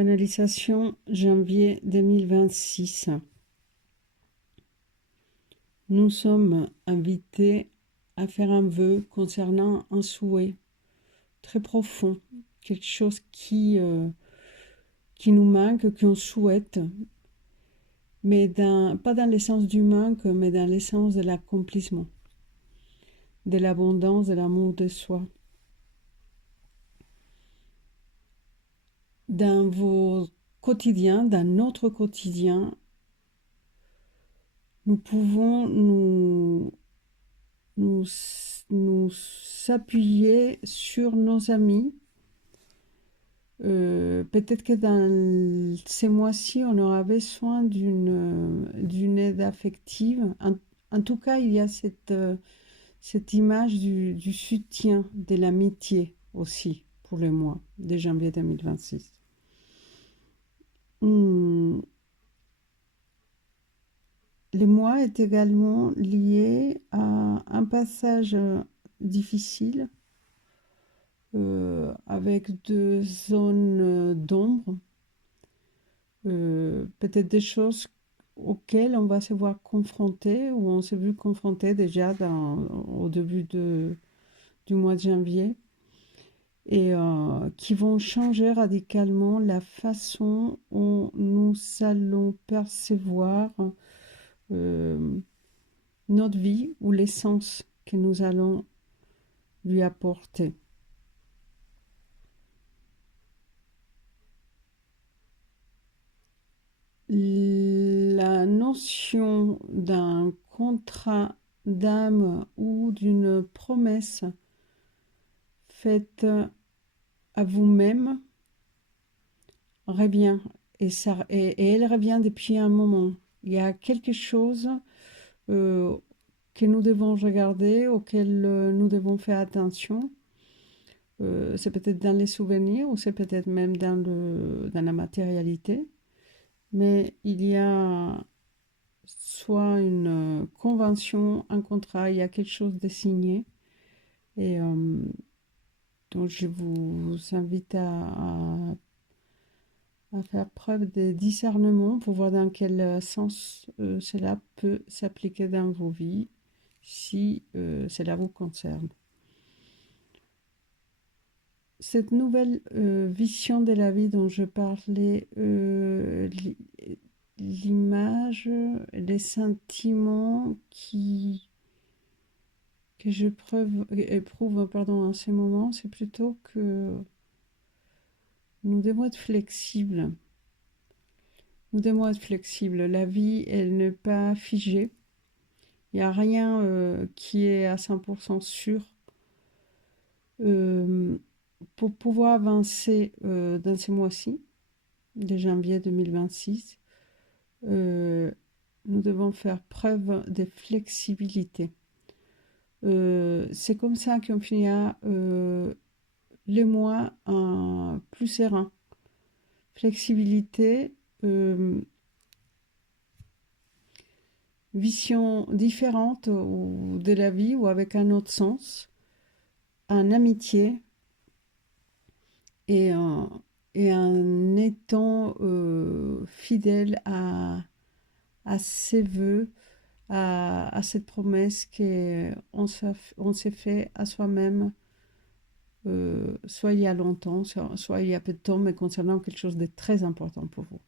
Canalisation janvier 2026. Nous sommes invités à faire un vœu concernant un souhait très profond, quelque chose qui nous manque, qu'on souhaite, mais pas dans l'essence du manque, mais dans l'essence de l'accomplissement, de l'abondance, de l'amour de soi. Dans vos quotidiens, dans notre quotidien, nous pouvons nous s'appuyer sur nos amis. Peut-être que dans ces mois-ci, on aura besoin d'une aide affective. En tout cas, il y a cette image du soutien, de l'amitié aussi pour le mois de janvier 2026. Le mois est également lié à un passage difficile avec deux zones d'ombre, peut-être des choses auxquelles on va se voir confronté ou on s'est vu confronté déjà au début du mois de janvier et qui vont changer radicalement la façon dont nous allons percevoir notre vie ou l'essence que nous allons lui apporter. La notion d'un contrat d'âme ou d'une promesse faite à vous-même revient et elle revient depuis un moment. Il y a quelque chose que nous devons regarder, auquel nous devons faire attention. C'est peut-être dans les souvenirs ou c'est peut-être même dans la matérialité. Mais il y a soit une convention, un contrat, il y a quelque chose de signé. Et donc je vous invite à faire preuve de discernement pour voir dans quel sens cela peut s'appliquer dans vos vies si cela vous concerne. Cette nouvelle vision de la vie dont je parlais, l'image, les sentiments que je éprouve en ces moments, c'est plutôt que nous devons être flexibles. Nous devons être flexibles. La vie, elle n'est pas figée. Il n'y a rien qui est à 100% sûr. Pour pouvoir avancer dans ces mois-ci, de janvier 2026, nous devons faire preuve de flexibilité. C'est comme ça qu'on finira les mois plus sereins. Flexibilité, vision différente de la vie ou avec un autre sens, en amitié et en étant fidèle à ses vœux, à cette promesse qu'on s'est fait à soi-même, soit il y a longtemps, soit il y a peu de temps, mais concernant quelque chose de très important pour vous.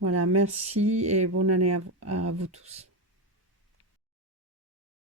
Voilà, merci et bonne année à vous tous.